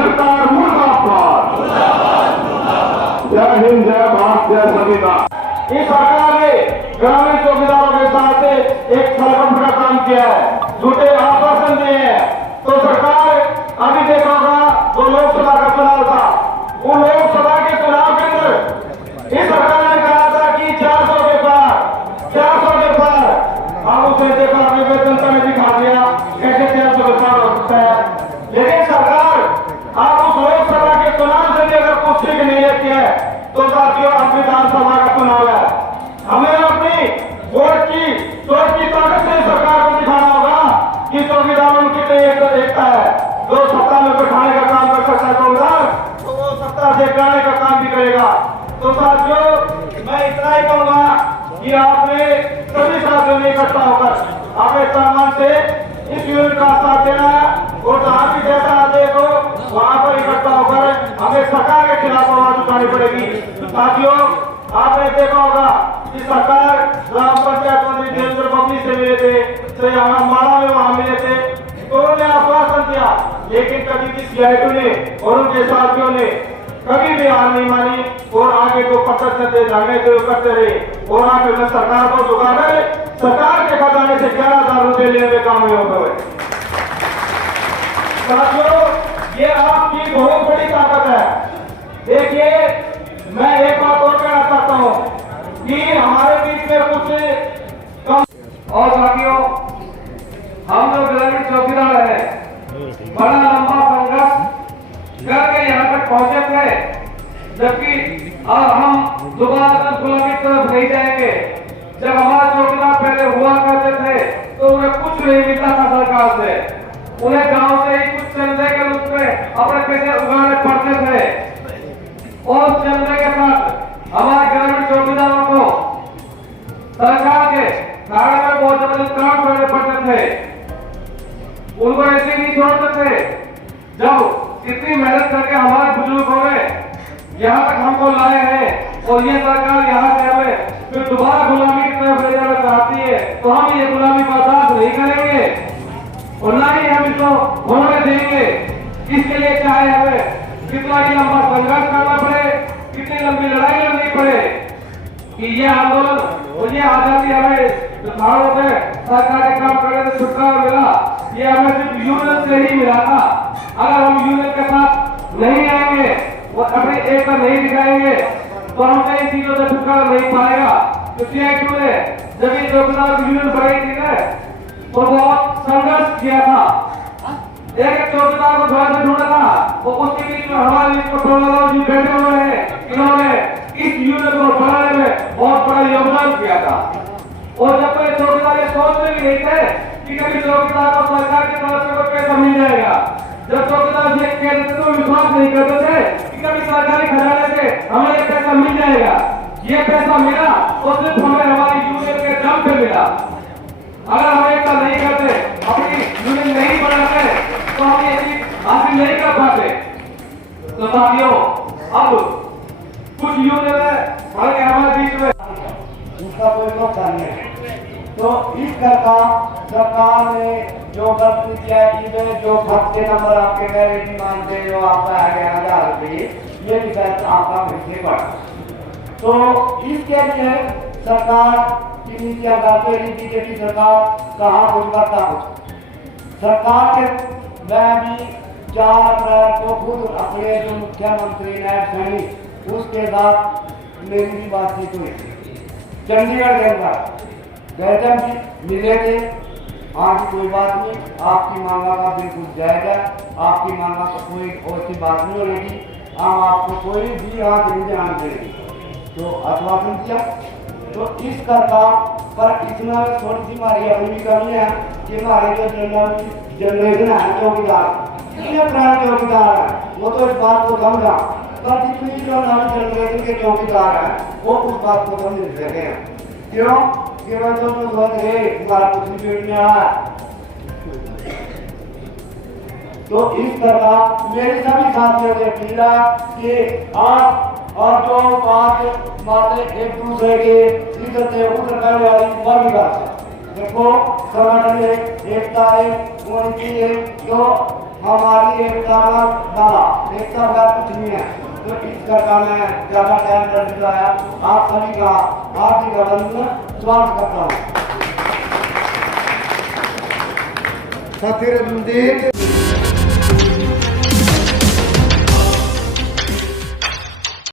सरकार मुर्दाबाद। जय हिंद, जय भारत, जय संविधान। इस सरकार ने ग्रामीण चौकीदारों के साथ एक सरगम का काम किया है, झूठे आश्वासन दिए हैं। तो सरकार अभी देखा होगा जो लोकसभा का चुनाव था, वो लोकसभा के चुनाव के अंदर इस सरकार ने कहा था कि 400 के पार अब उसे देखा अपने जनता ने दिखा दिया कैसे 400 के पार हो सकता है। लेकिन सरकार अब उस लोकसभा के चुनाव से अगर कुछ सीख नहीं लेती है तो साथियों अब विधानसभा का चुनाव है। हमें अपनी वोट की ताकत से सरकार को दिखाना होगा कि चौकीदारों की एकता है। जो सत्ता में बैठाने का काम कर सकता है चौकीदार, तो वो सत्ता से हटाने का काम भी करेगा। तो साथियों मैं इतना ही कहूंगा कि आपने सभी साथियों ने इकट्ठा होकर अपने सम्मान से इस यूनिट का साथ देना है और जहां भी जैसा आदेश हो वहां पर इकट्ठा होकर हमें सरकार के खिलाफ आवाज उठानी पड़ेगी। साथियों आपने देखा होगा कि सरकार ग्राम पंचायत मंत्री देवेंद्र बबली से मिले थे, श्री अम्बाड़ा में वहां मिले थे, तो उन्होंने आश्वासन दिया, लेकिन कभी भी सीआईटी ने और उनके साथियों ने कभी भी हार नहीं मानी और आगे तो पकड़ते जाने करते रहे और आखिर में सरकार को झुका गए। सरकार के खजाने से 11,000 रुपए लेने में कामयाब हुए। साथियों ये आपकी बहुत बड़ी ताकत है। देखिए मैं एक बात और कहना चाहता हूं कि हमारे बीच में कुछ कम और साथियों हम लोग ग्रामीण चौकीदार हैं, बड़ा लंबा संघर्ष करके यहाँ तक पहुंचे थे, जबकि हम दोबारा गुलामी की तरफ नहीं जाएंगे। जब हमारा चौकीदार पहले हुआ करते थे तो उन्हें कुछ नहीं मिलता था सरकार से, उन्हें गांव से ही कुछ चंदे के रूप में अपने पैसे उगाने पड़ते थे और चंदे के साथ हमारे ग्रामीण चौकीदारों को सरकार के कार्य में बहुत जबरदस्त काम करने पड़ते थे। उनको ऐसे नहीं छोड़ते थे। जब इतनी मेहनत करके हमारे बुजुर्गों ने यहाँ तक हमको लाए हैं और ये सरकार यहाँ से हमें फिर दोबारा गुलामी की तरफ ले जाना चाहती है, तो हम ये गुलामी बर्दाश्त नहीं करेंगे और ना ही हम इसको होने देंगे। इसके लिए चाहे हमें कितना ही लंबा संघर्ष करना पड़े, कितनी लंबी लड़ाई लड़नी पड़े कि ये आंदोलन और ये आजादी हमें भारत में सरकार के काम करने से छुटकारा मिला, ये हमें सिर्फ यूनियन से ही मिला था। अगर हम यूनियन के साथ नहीं आएंगे और अपनी एकता नहीं दिखाएंगे तो हम कई चीजों से छुटकारा नहीं पाएगा। तो सीआईटी ने जब ये चौकीदार यूनियन बनाई थी ना तो बहुत संघर्ष किया था, एक चौकीदार को घर से ढूंढा था, वो उसके बीच में हमारे बीच में टोलाराव जी बैठे हुए हैं, इन्होंने इस यूनियन को बनाने में बहुत बड़ा योगदान किया था। और जब कोई चौकीदार ये सोचते भी नहीं थे कि कभी चौकीदार को सरकार की तरफ से कोई पैसा मिल जाएगा, जब चौकीदार ये कहते थे तो विश्वास नहीं करते थे कि कभी सरकारी खजाने से हमें ये पैसा मिल जाएगा। ये पैसा मिला तो सिर्फ हमें हमारी यूनियन के दम पे मिला। अगर हम ऐसा नहीं करते, अपनी यूनियन नहीं बनाते तो हम ये चीज हासिल नहीं कर पाते। तो साथियों अब कुछ यूनियन है हमारे बीच में उसका कोई नुकसान नहीं है। तो इस सरकार ने जो गलती किया इसमें जो भत्ते नंबर आपके गैरेंटी मानते जो आपका है 11,000 रुपये, ये भी आपका फिर बढ़। तो इसके लिए सरकार की नीतियां लाते बीजेपी सरकार कहाँ कुछ करता कुछ। सरकार के मैं भी 4 अप्रैल को खुद अपने जो मुख्यमंत्री नायब सैनी उसके साथ मेरी भी बातचीत हुई थी चंडीगढ़ के अंदर, गए भी मिले थे। आज कोई बात नहीं, आपकी मांगा का बिल्कुल जायज है, आपकी मांगा को कोई ऐसी बात नहीं होगी, हम आपको कोई भी हाथ नहीं जान देंगे। तो आश्वासन दिया। तो इस सरकार पर इतना थोड़ी सी हमारी अपनी कमी है कि हमारे जो जनरेशन है चौकीदार इतने पुराने चौकीदार है, वो तो इस बात को समझा, पर जितनी जो नवी जनरेशन के चौकीदार है वो उस बात को समझ नहीं सके हैं। क्यों? केवल तो सोच रहे हमारा कुछ भी नहीं आया। तो इस तरह मेरे सभी साथियों से अपील है कि आप और जो बात माते एक दूसरे के इधर से उधर करने वाली वही बात है। देखो संगठन में एकता है, उनकी जो हमारी एकता का दावा, एकता का कुछ नहीं है। तो इस करका मैं ज्यादा टाइम नहीं दिलाया, आप सभी का हार्दिक अभिनंदन स्वागत करता हूँ। सतीर